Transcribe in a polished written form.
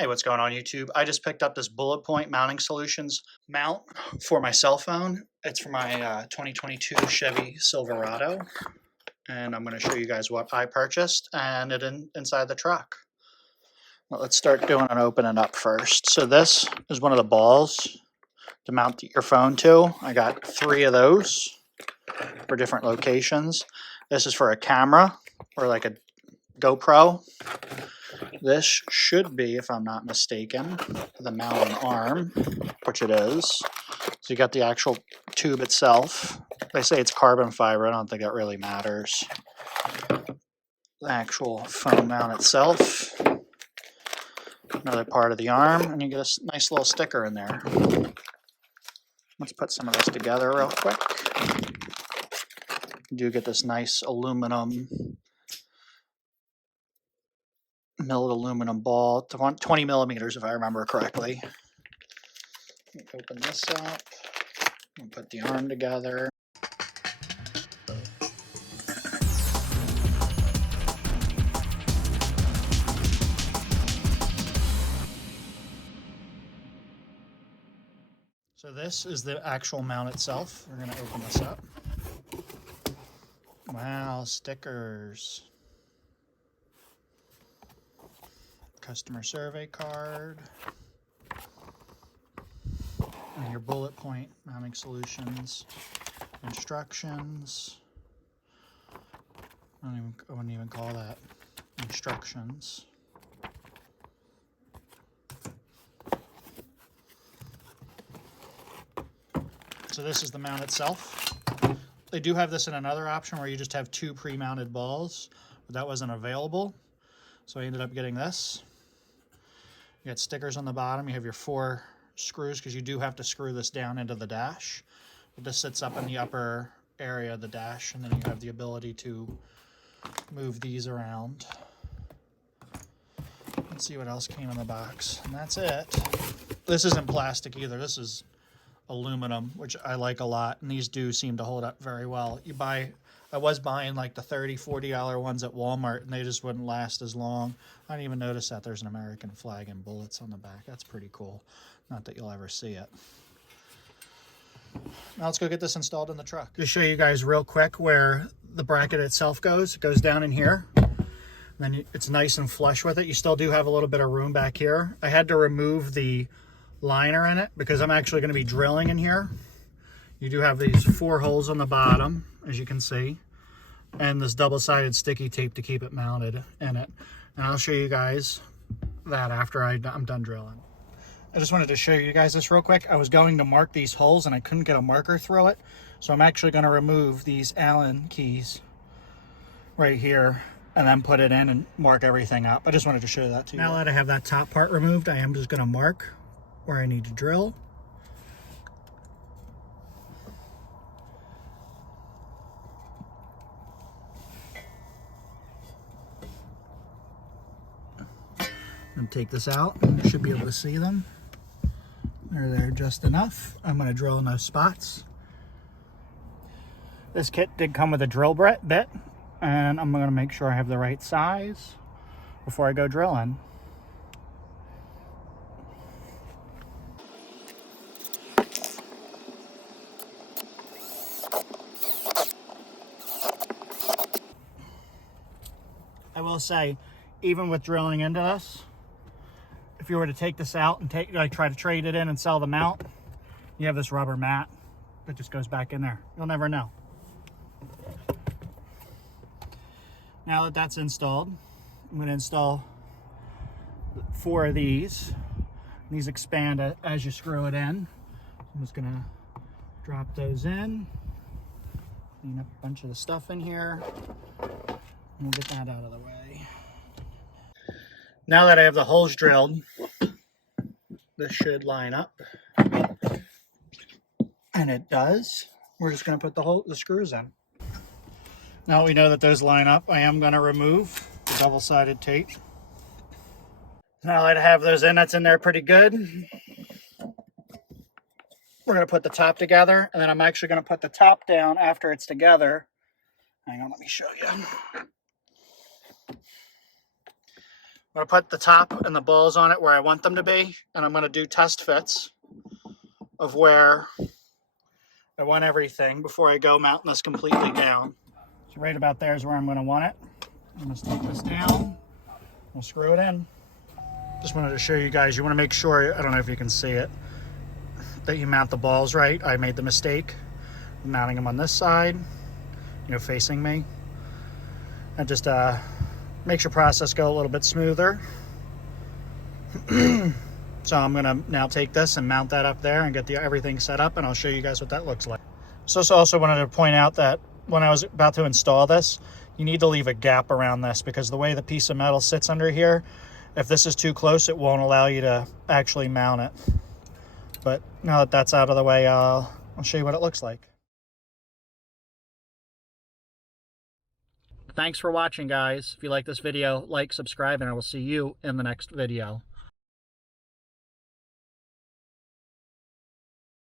Hey, what's going on YouTube? I just picked up this Bulletpoint mounting solutions mount for my cell phone. It's for my 2022 Chevy Silverado, and I'm going to show you guys what I purchased and it inside the truck. Well, let's start doing an opening up first. So this is one of the balls to mount your phone to. I got 3 of those for different locations. This is for a camera or like a GoPro. This should be, if I'm not mistaken, the mounting arm, which it is. So you got the actual tube itself. They say it's carbon fiber. I don't think that really matters. The actual phone mount itself. Another part of the arm, and you get a nice little sticker in there. Let's put some of this together real quick. You do get this nice aluminum, milled aluminum ball, 20 millimeters if I remember correctly. Open this up and put the arm together. So this is the actual mount itself. We're going to open this up. Wow, stickers. Customer survey card. And your Bulletpoint mounting solutions. Instructions. I wouldn't even call that instructions. So this is the mount itself. They do have this in another option where you just have 2 pre-mounted balls, but that wasn't available. So I ended up getting this. You got stickers on the bottom. You have your 4 screws because you do have to screw this down into the dash. But this sits up in the upper area of the dash, and then you have the ability to move these around. Let's see what else came in the box. And that's it. This isn't plastic either. This is aluminum, which I like a lot, and these do seem to hold up very well. I was buying like the $30, $40 ones at Walmart, and they just wouldn't last as long. I didn't even notice that there's an American flag and bullets on the back. That's pretty cool. Not that you'll ever see it. Now let's go get this installed in the truck. Just show you guys real quick where the bracket itself goes. It goes down in here. And then it's nice and flush with it. You still do have a little bit of room back here. I had to remove the liner in it because I'm actually going to be drilling in here. You do have these 4 holes on the bottom, as you can see, and this double-sided sticky tape to keep it mounted in it. And I'll show you guys that after I'm done drilling. I just wanted to show you guys this real quick. I was going to mark these holes and I couldn't get a marker through it, so I'm actually going to remove these Allen keys right here and then put it in and mark everything up. I just wanted to show that to you. Now that I have that top part removed, I am just going to mark where I need to drill. And take this out. You should be able to see them. They're there just enough. I'm going to drill in those spots. This kit did come with a drill bit, and I'm going to make sure I have the right size before I go drilling. I will say, even with drilling into this, if you were to take this out and try to trade it in and sell the mount, you have this rubber mat that just goes back in there. You'll never know. Now that that's installed, I'm going to install 4 of these. These expand as you screw it in. I'm just going to drop those in, clean up a bunch of the stuff in here. We'll get that out of the way. Now that I have the holes drilled, this should line up. And it does. We're just going to put the screws in. Now we know that those line up, I am going to remove the double-sided tape. Now that I have those in, that's in there pretty good. We're going to put the top together, and then I'm actually going to put the top down after it's together. Hang on, let me show you. I'm going to put the top and the balls on it where I want them to be, and I'm going to do test fits of where I want everything before I go mounting this completely down. So right about there is where I'm going to want it. I'm going to take this down. We'll screw it in. Just wanted to show you guys, you want to make sure, I don't know if you can see it, that you mount the balls right. I made the mistake of mounting them on this side, you know, facing me. And just makes your process go a little bit smoother. So I'm gonna now take this and mount that up there and get everything set up, and I'll show you guys what that looks like. So also wanted to point out that when I was about to install this, you need to leave a gap around this, because the way the piece of metal sits under here, if this is too close, it won't allow you to actually mount it. But now that that's out of the way, I'll show you what it looks like. Thanks for watching, guys. If you like this video, like, subscribe, and I will see you in the next video.